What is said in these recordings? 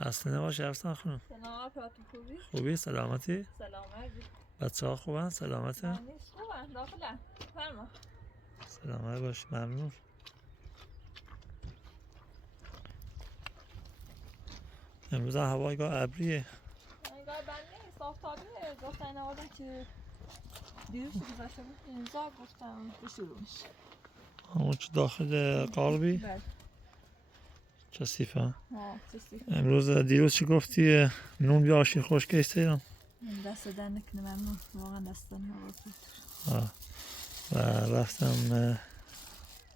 خسته نباشی افسانه خانم. سلام خوبی؟ خوبی؟ سلامتی؟ سلامت. بچه ها خوبن؟ سلامته؟ معنیش خوبن داخلن. فرما. سلامت باش. ممنون. امروز هوایگاه ابریه. انگار بند نیست آفتابیه. گفتن نوازم که دیروز گذاشته بود اینجا گفتم شروع میشه. همون چه داخل قالبی؟ بله. کثیفه. کثیفه. امروز دیروز چی گفتی؟ نون بیا آشی خشک ایستیدم. دست در نکنه ممنون. واقعا دست در نواز بود. و رفتم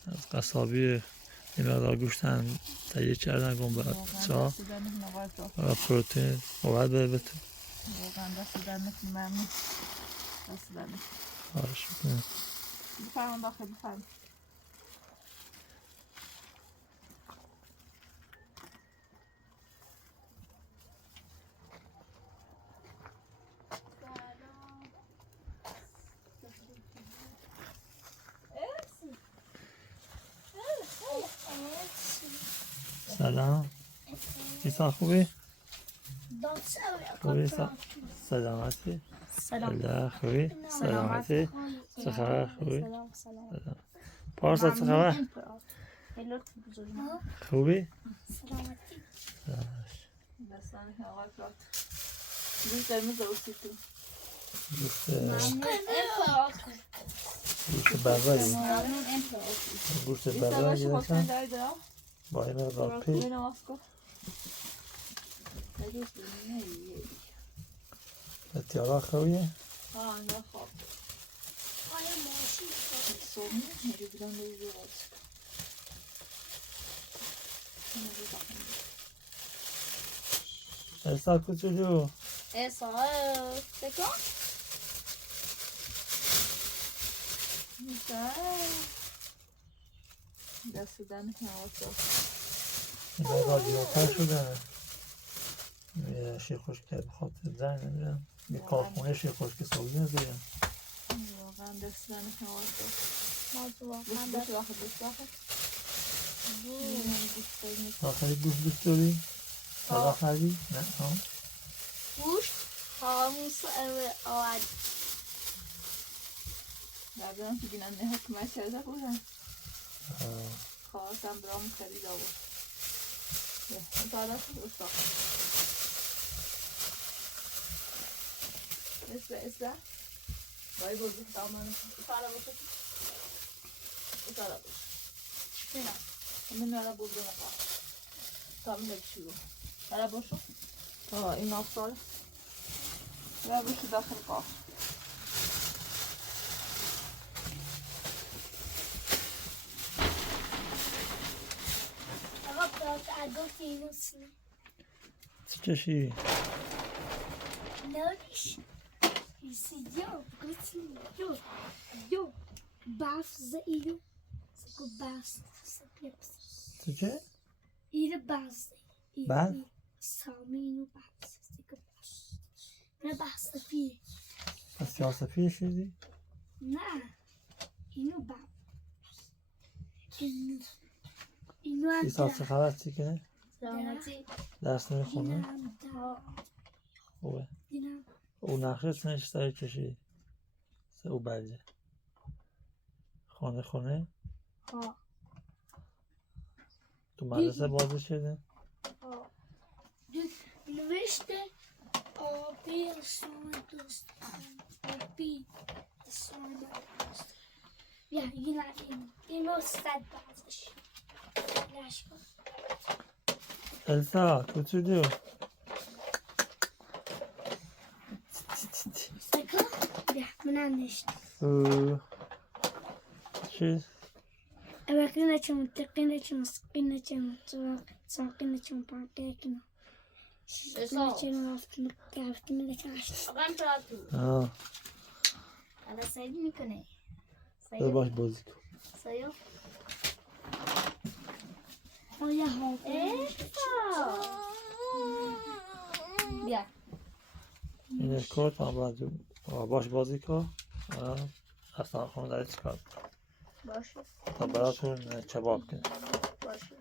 از قصابی این مقدار گوشتن تهیه کردن گم به چا و پروتئین باید به تو واقعا دست در نکنه ممنون. دست در نکنه. خواهش میکنم. بفرمان داخل بفرمان. سلام. ایسا خوبی؟ خوبی ایسا؟ سلامتی؟ سلام. خوبی؟ سلامتی؟ چه خبر؟ خوبی؟ سلام. پارسا چه خبر؟ خوبی؟ سلامتی. دستان آقای پلات. دوست قرمز اوستی تو. دوست بربری؟ گوشت بربری گرفتن؟ با این مقدار پی اتیارا خوبیه؟ نه خواب آیا ماشی سومی نگیدم نیزی راست ایسا کوچولو ایسا بکن دست دن نواسا این مقدار دیرتر شده یه شیر خشک کرد بخاطر زن نمیدونم یه کارخونه شیر خشک سعودی نزدیم واقعا دست دن نواسا واقعا دوست واحد دوست واحد داخلی گوشت دوست داری؟ سلا خریدی؟ نه ها؟ گوشت خاموس آورد نبیدم که بیننده حکمت کرده بودن خواهستم برام خرید آورد مطالعات دوستا اسبه بایی بزرگ دامن اطالا باشه اطالا باشه نه من نرا بزرگ نقا تامین بشیو نرا باشو تا این افسال نرا بشو داخل قاف چی کشی؟ ناریش yo, yo, bafza iyo, sako bafza, تو چه؟ iyo bafza, بعد؟ سامی اینو بفزا، سکو بفزا، نه بفزا فیه. پس یاسفیه شدی؟ نه، اینو بفزا، اینو هم ایسا چه خبر چی کنه؟ سلامتی. درس نمیخونه؟ خوبه. او نقشه چونش سر کشید؟ او بلجه خانه؟ ها تو مدرسه بازی شده؟ ها نوشته آبی رسوم دوست آبی رسوم دوست بیا اینو صد بازش لش کن السا کوچولو سکا بیا من نشت چیز؟ أبغى نجم تقين نجم ساقين نجم باقي كنا نجم عرفت من الكاش أغنى تراتو هذا سعيد ممكن ده باش بازی کن سيو ويا هو بیا این کارت هم باش بازی کن اصلا خونه داری چی کار باشه تا براتون کباب کنه باشه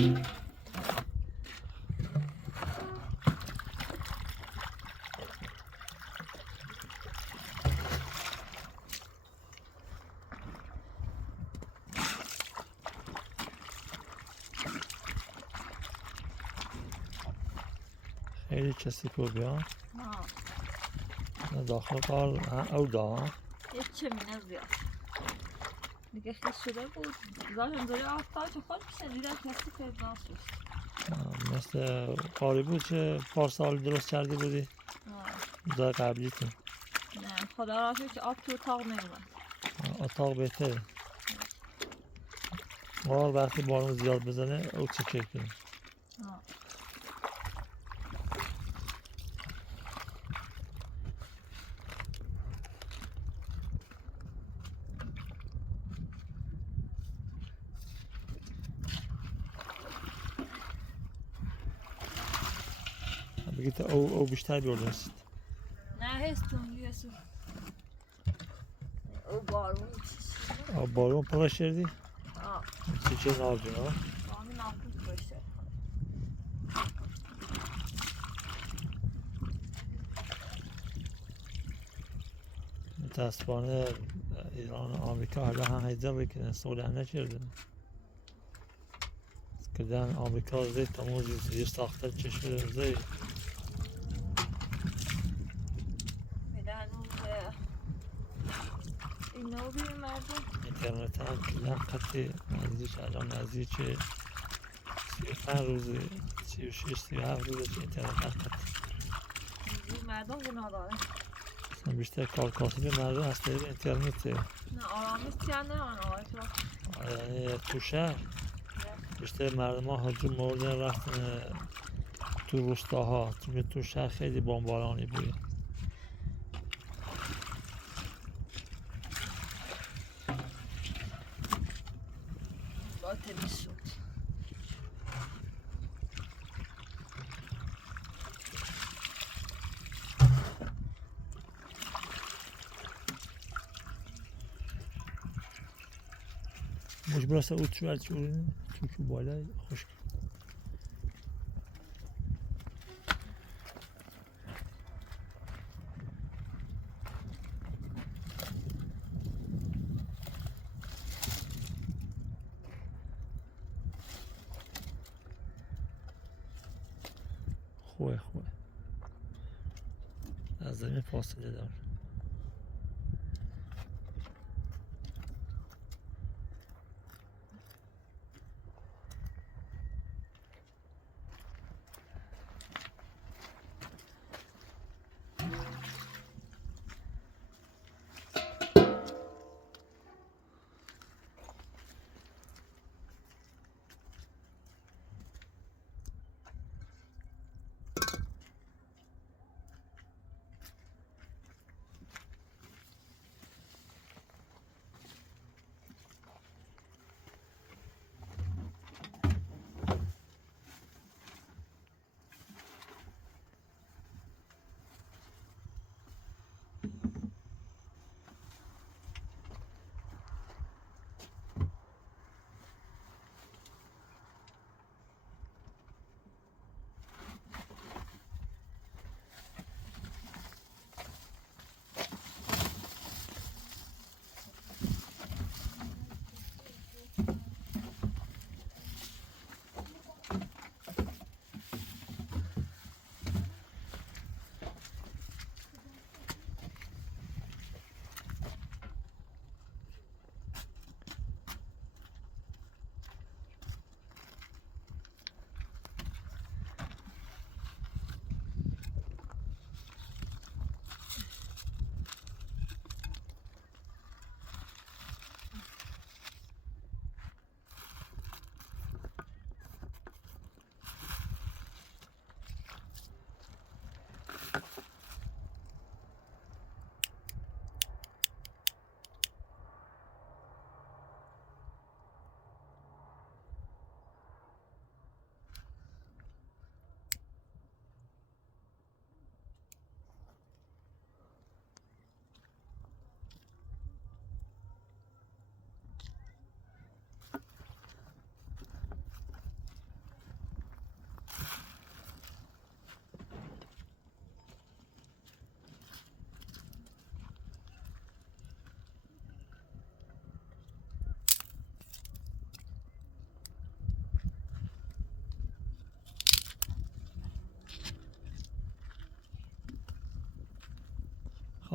خیلی چسبی بیا نه داخل قال او دا یه چه مینه زیاد دیگه خیلی شده بود ظاهر داری آفتاب چه خود میشه دیدم کسی پیدا شد مثل قاری بود که پارسال درست کرده بودی دا قبلی تو نه خدا را شد که آب تو اتاق نیومد اتاق بهتره قار وقتی بارون زیاد بزنه او چه شکلی بگید او بیشتر بیاردست نه هستون هستون او بارون بارون پاش کردی؟ چه نابجون ها؟ بارون ناخود باشه متاسفانه ایران و آمریکا حالا هم هیزه بکنن سوله نکرده کردن آمریکا زی تموزی زیر ساخته چشم زی هنوز اینو بیم مردم اینترنت هم کلا قطعی نزدیک الان نزدیک 35 روز 36 37 روزه که اینترنت هم قطعی مردم گناه داره اصلا بیشتر کار کاسبی مردم از طریق اینترنته نه آرامیش چیه نه آقای یعنی تو شهر بیشتر مردم ها هجوم موردن رفتن تو روستاها چون تو شهر خیلی بمبارانی بود باطلی شد مش برسه او تو تو بالا خوش خوبه از زمین فاصله دار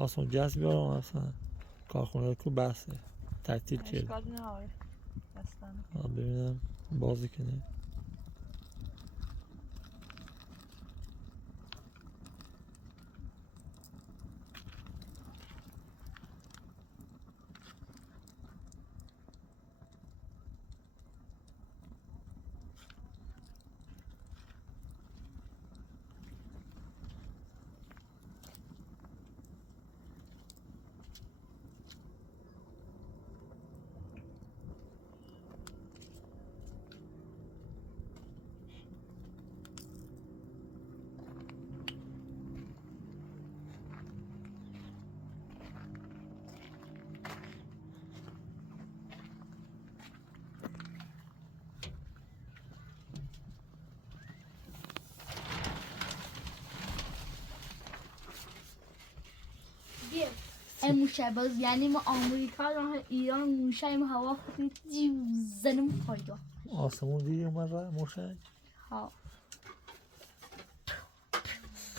خواستم جست بیارم اصلا کارخونه کو بسته تعطیل شد. اشکالی نداره بستنه. ببینم بازی کنه. این موشه باز یعنی ما آمریکا راه ایران موشه ما هوا خودی جیو زنم پایدا آسمون دیگه اومد را موشک. ها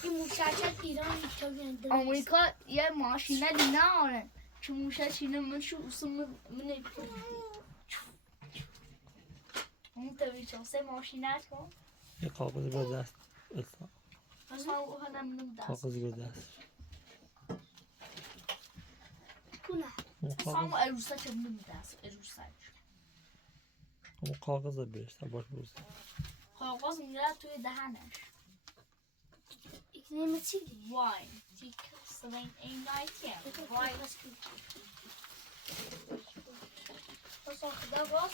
این موشه چه ایران میتونه آمریکا یه ماشینه نه که موشه چینه منشو اسم من اون تبی چه ماشینه کن یه کاغذ به دست اطلاع اصلا او هم دست کاغذ به دست کنه اصلا عروسه چه دست عروسه اون کاغذ بهش باش بروز کاغذ میره توی دهنش اکنیم چی واین تیکه سلین این نایتیم واین اصلا خدا باز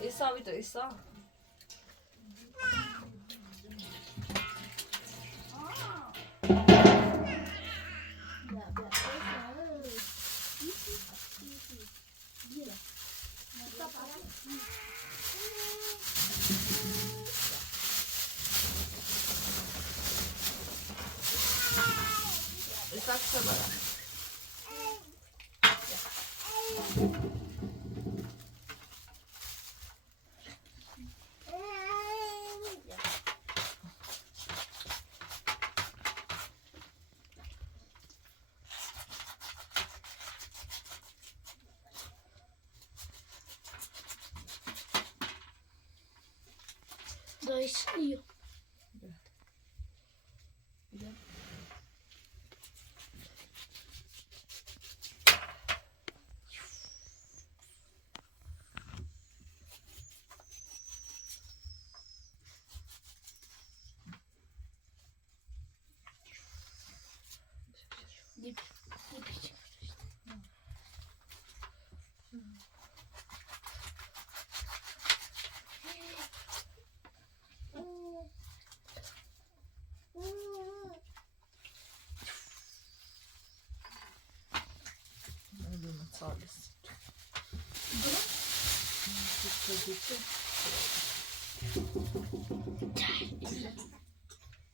ایسا بیتو ایسا ایسا کسا برا Dois Sağlık.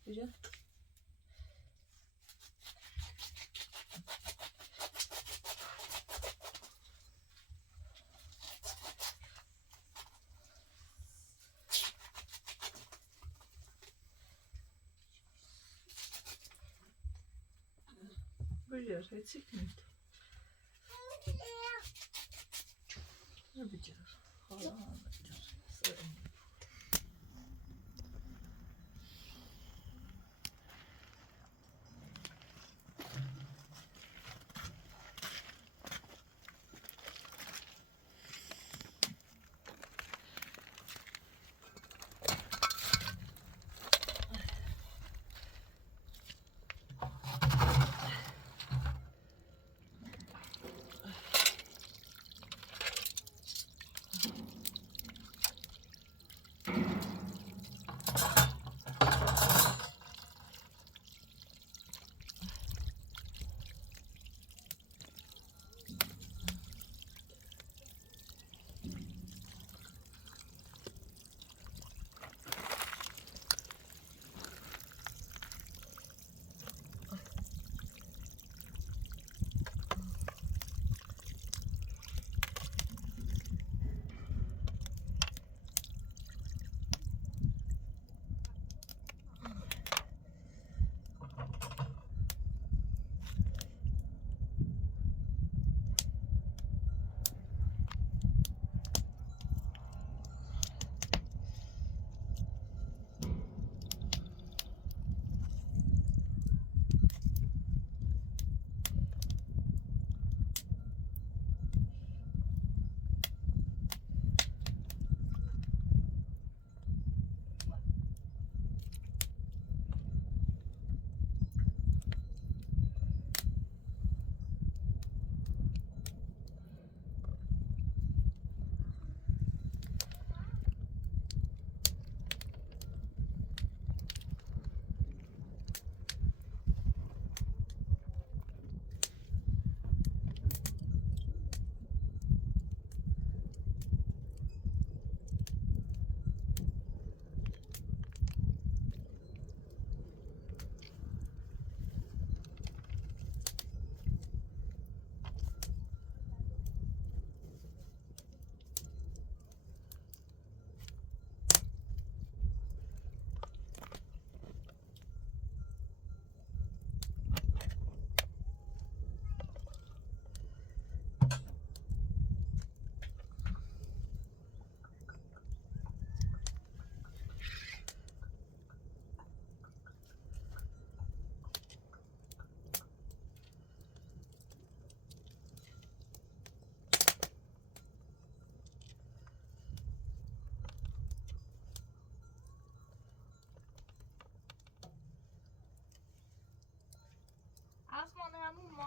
Güzel. Güzel, eksik mi? Ne yapacağız? Hala anlatacağız.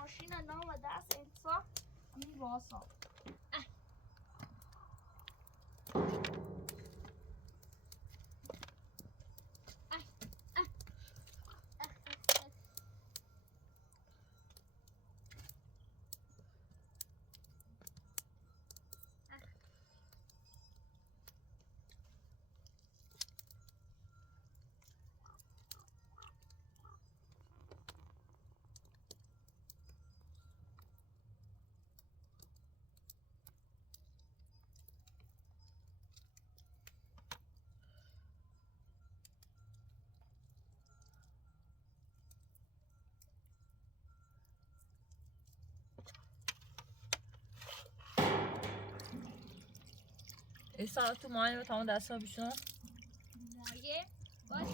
ماشین نام و دست انسان همین راسا ایسا تو مایه تمام دست ها بیشون مایه باش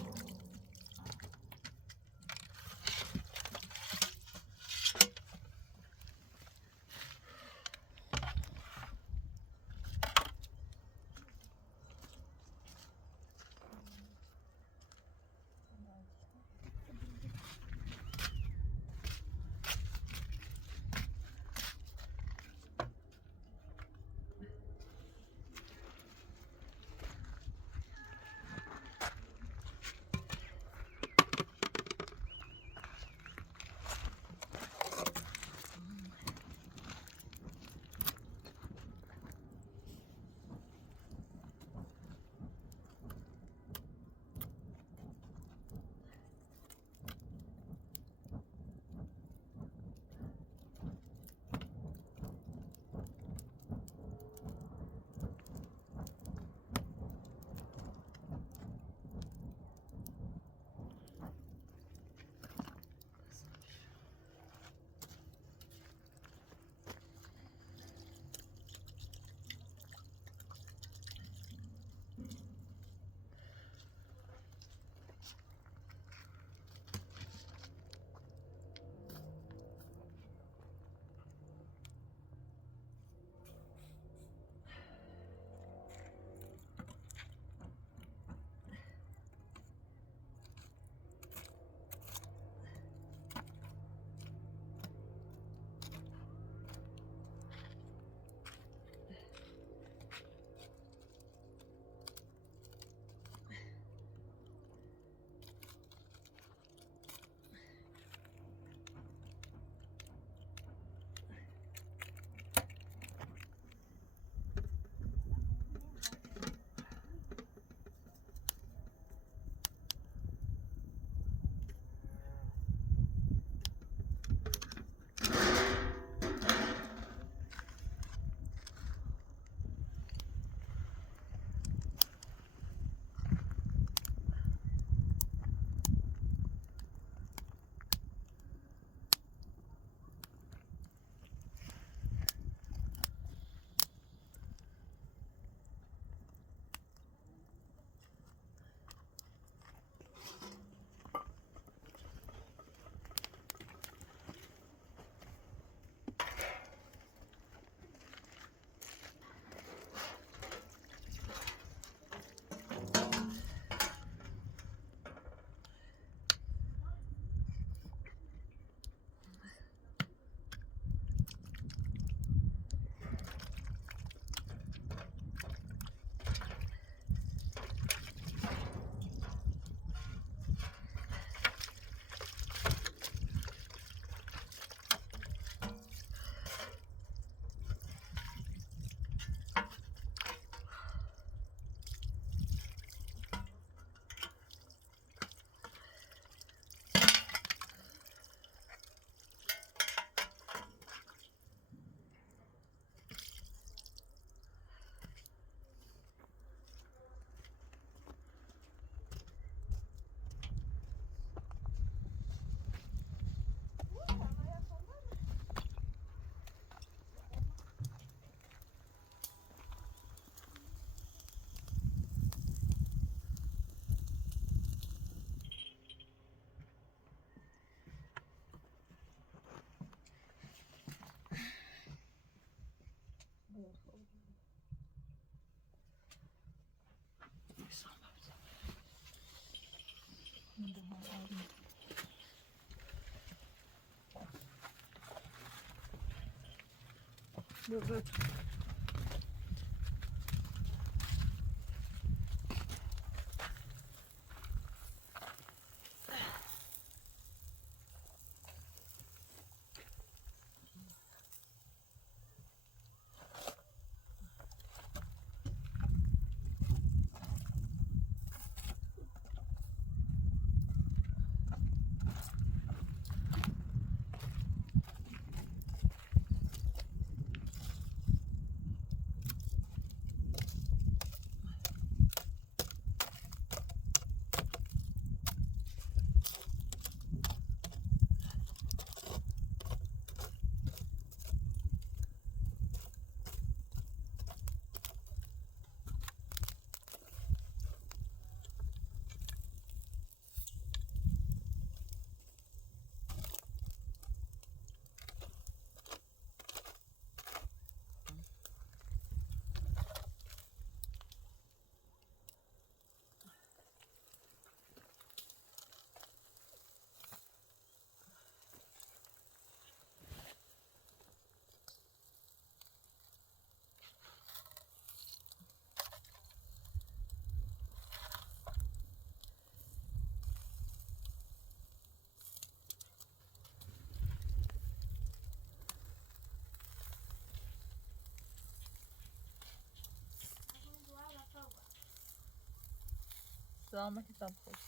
سلامتی تب خوش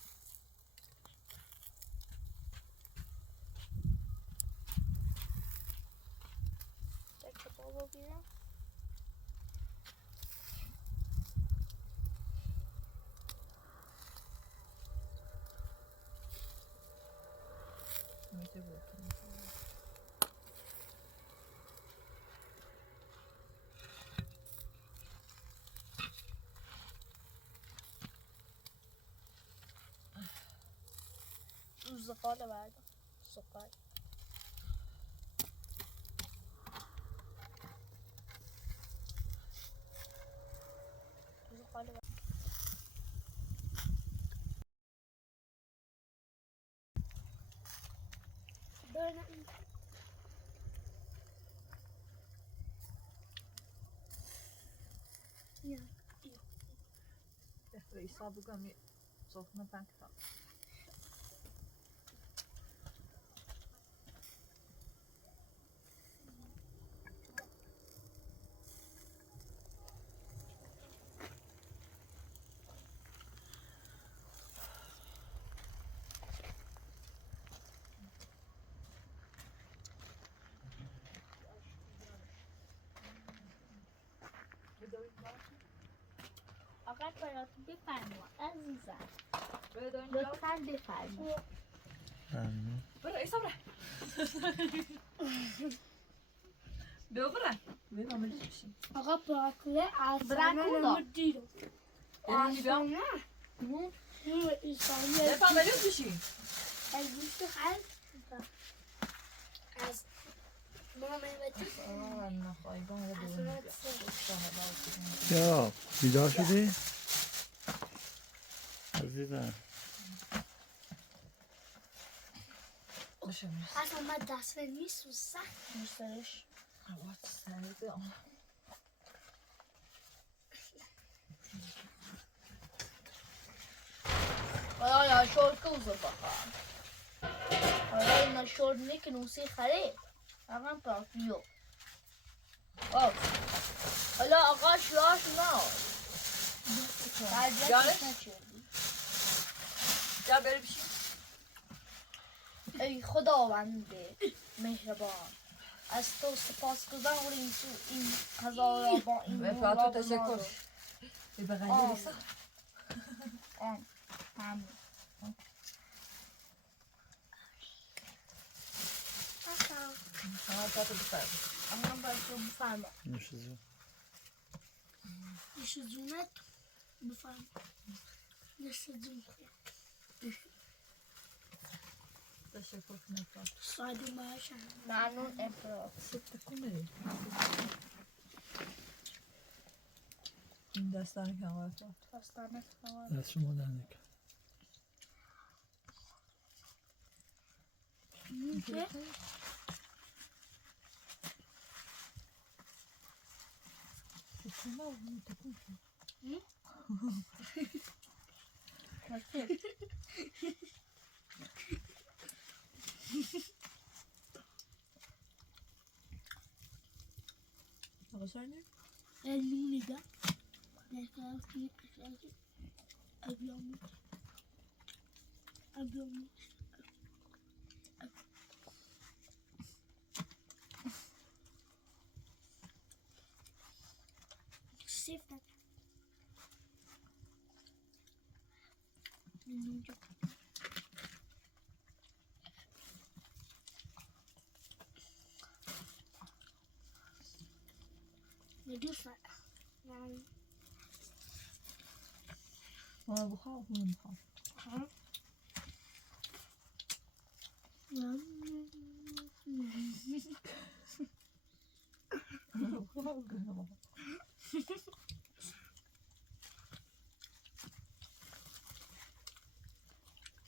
تک بابا بیرم میشه بود زغال بردم زغال زغال بردم رئیسا بگم سخنه پنک تا آقا برات بفرما عزیزم بدون لطفاً بفرما ممنون. برو ایسا برو بیا برو بیا نامدی بشین آقا پاکله برن اصلا کلا. دیرو بریم بیا نه ایسانی بیا نامدی بشین از گوشت خرد از ماما میمتی آه نخواهی با هده بیرون یا بیدار شدی؟ عزیزم بشه اصلا من دست نیست و سخت میسترش حوات سریده حالا یا شورت کوزو بخوام حالا اینا شورت نکنوسی خره اقام پاکیو حالا آقا شلاش نه یارش؟ یا بری بشین ای خداوند مهربان از تو سپاس گذاریم تو این غذا را با این به نور فاتو را تشکر به بغلی ریسا همین فاتو بفرد اما باید رو بفرما نوش جون. نشه جونت بفرما نشه جون تشکر کنه فاتو ساده باشم ممنون افراد سبت کنه این دستانه که آقای فاتو داستانت خواه دست شما در نکن. Vad sa du nu? النوني ده كان في أكلات أبيض أبيض سيفنا ندوس يعني وانا بخاف من بخاف.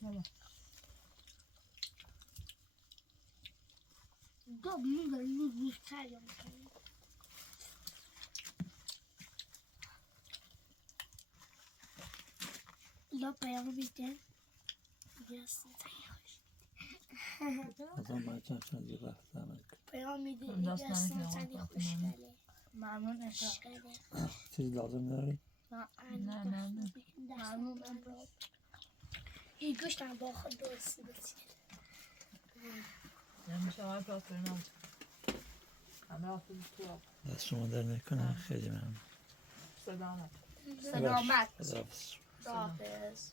يلا ده بنقدر ندوس حاجة لا پیام بیدن بیاستن تایخش ازم بچه چندی رفتم پیام میده بیاستن تانی خوشگله ممنون اشا. خوشگله چیزی لازم داری؟ نه ممنون. ممنون امراض این گوشتم با خود درستی بسید نمیشه آقای پاترنال همه آفید تو دست شما در نکنه خیلی ممنون سلامت. سلامت خداحافظ. خداحافظ